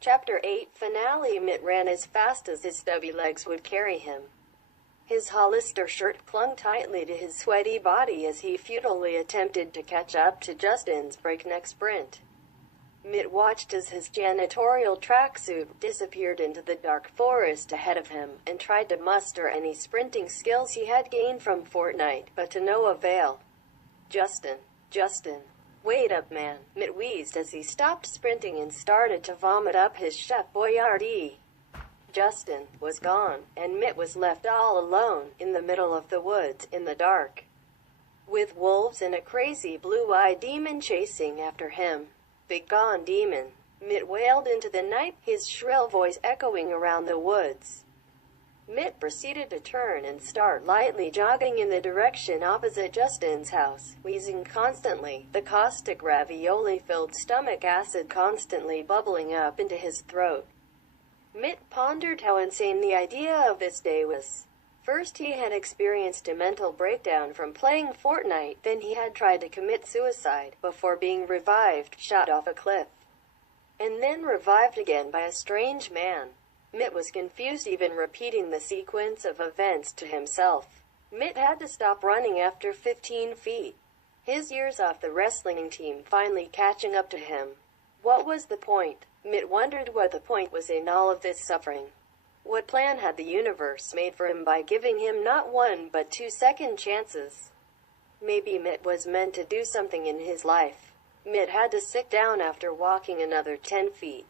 Chapter 8 Finale. Mitt ran as fast as his stubby legs would carry him. His Hollister shirt clung tightly to his sweaty body as he futilely attempted to catch up to Justin's breakneck sprint. Mitt watched as his janitorial tracksuit disappeared into the dark forest ahead of him, and tried to muster any sprinting skills he had gained from Fortnite, but to no avail. Justin. Wait up, man, Mitt wheezed as he stopped sprinting and started to vomit up his Chef Boyardee. Justin was gone, and Mitt was left all alone, in the middle of the woods, in the dark, with wolves and a crazy blue-eyed demon chasing after him. "Begone, demon!" Mitt wailed into the night, his shrill voice echoing around the woods. Mitt proceeded to turn and start lightly jogging in the direction opposite Justin's house, wheezing constantly, the caustic ravioli-filled stomach acid constantly bubbling up into his throat. Mitt pondered how insane the idea of this day was. First he had experienced a mental breakdown from playing Fortnite, then he had tried to commit suicide, before being revived, shot off a cliff, and then revived again by a strange man. Mitt was confused even repeating the sequence of events to himself. Mitt had to stop running after 15 feet. His years off the wrestling team finally catching up to him. What was the point? Mitt wondered what the point was in all of this suffering. What plan had the universe made for him by giving him not one but 2 second chances? Maybe Mitt was meant to do something in his life. Mitt had to sit down after walking another 10 feet,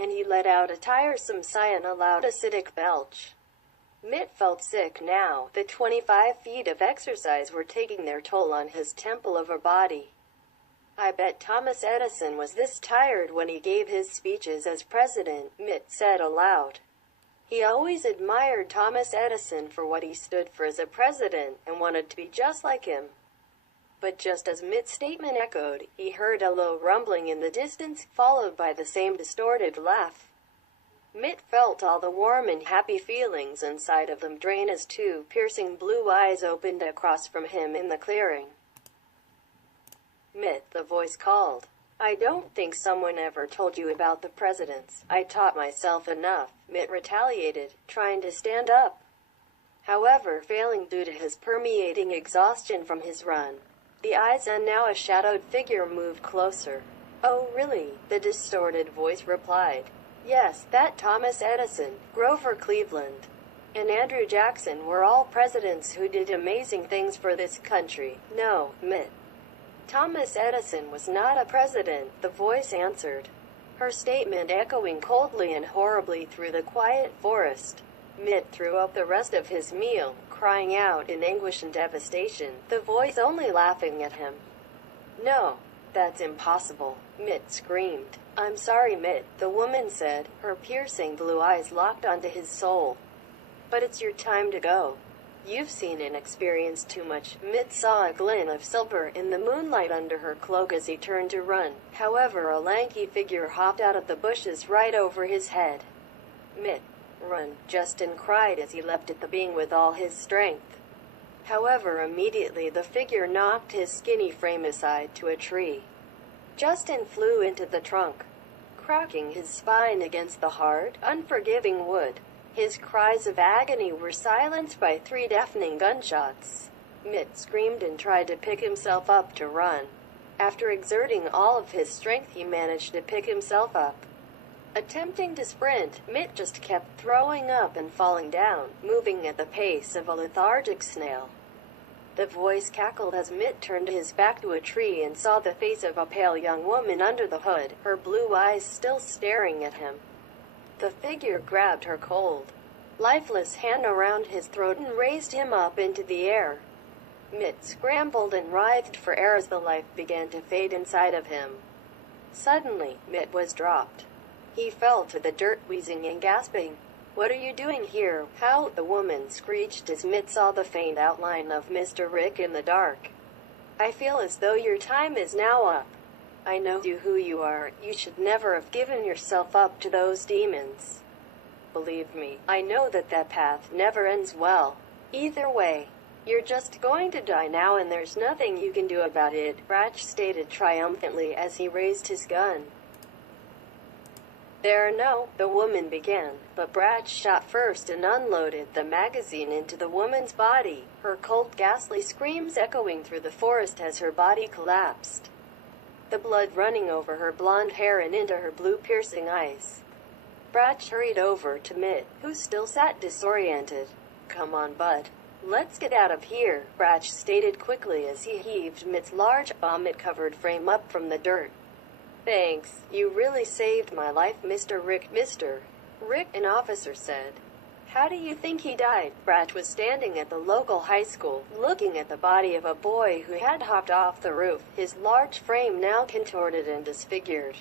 and he let out a tiresome sigh and a loud acidic belch. Mitt felt sick now. The 25 feet of exercise were taking their toll on his temple of a body. I bet Thomas Edison was this tired when he gave his speeches as president, Mitt said aloud. He always admired Thomas Edison for what he stood for as a president, and wanted to be just like him. But just as Mitt's statement echoed, he heard a low rumbling in the distance, followed by the same distorted laugh. Mitt felt all the warm and happy feelings inside of him drain as 2 piercing blue eyes opened across from him in the clearing. "Mitt," the voice called. "I don't think someone ever told you about the presidents." "I taught myself enough," Mitt retaliated, trying to stand up, however failing due to his permeating exhaustion from his run. The eyes and now a shadowed figure moved closer. "Oh really?" the distorted voice replied. "Yes, that Thomas Edison, Grover Cleveland, and Andrew Jackson were all presidents who did amazing things for this country." "No, Mitt. Thomas Edison was not a president," the voice answered, her statement echoing coldly and horribly through the quiet forest. Mitt threw up the rest of his meal, crying out in anguish and devastation, the voice only laughing at him. "No, that's impossible," Mitt screamed. "I'm sorry, Mitt," the woman said, her piercing blue eyes locked onto his soul. "But it's your time to go. You've seen and experienced too much." Mitt saw a glint of silver in the moonlight under her cloak as he turned to run. However, a lanky figure hopped out of the bushes right over his head. "Mitt, run!" Justin cried as he leapt at the being with all his strength. However, immediately the figure knocked his skinny frame aside to a tree. Justin flew into the trunk, cracking his spine against the hard, unforgiving wood. His cries of agony were silenced by 3 deafening gunshots. Mitt screamed and tried to pick himself up to run. After exerting all of his strength, he managed to pick himself up. Attempting to sprint, Mitt just kept throwing up and falling down, moving at the pace of a lethargic snail. The voice cackled as Mitt turned his back to a tree and saw the face of a pale young woman under the hood, her blue eyes still staring at him. The figure grabbed her cold, lifeless hand around his throat and raised him up into the air. Mitt scrambled and writhed for air as the life began to fade inside of him. Suddenly, Mitt was dropped. He fell to the dirt, wheezing and gasping. "What are you doing here? How?" the woman screeched as Mitt saw the faint outline of Mr. Rick in the dark. "I feel as though your time is now up. I know who you are. You should never have given yourself up to those demons. Believe me, I know that path never ends well. Either way, you're just going to die now and there's nothing you can do about it," Ratch stated triumphantly as he raised his gun. The woman began, but Brad shot first and unloaded the magazine into the woman's body, her cold, ghastly screams echoing through the forest as her body collapsed, the blood running over her blonde hair and into her blue piercing eyes. Brad hurried over to Mitt, who still sat disoriented. "Come on, bud. Let's get out of here," Brad stated quickly as he heaved Mitt's large, vomit-covered frame up from the dirt. "Thanks. You really saved my life, Mr. Rick." "Mr. Rick," an officer said. "How do you think he died?" Brad was standing at the local high school, looking at the body of a boy who had hopped off the roof, his large frame now contorted and disfigured.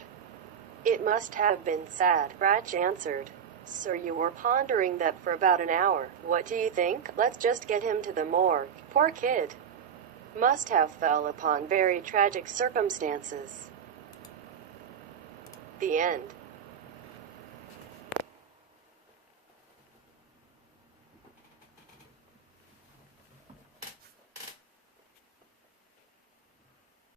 "It must have been sad," Brad answered. "Sir, you were pondering that for about an hour. What do you think? Let's just get him to the morgue. Poor kid. Must have fell upon very tragic circumstances." The end.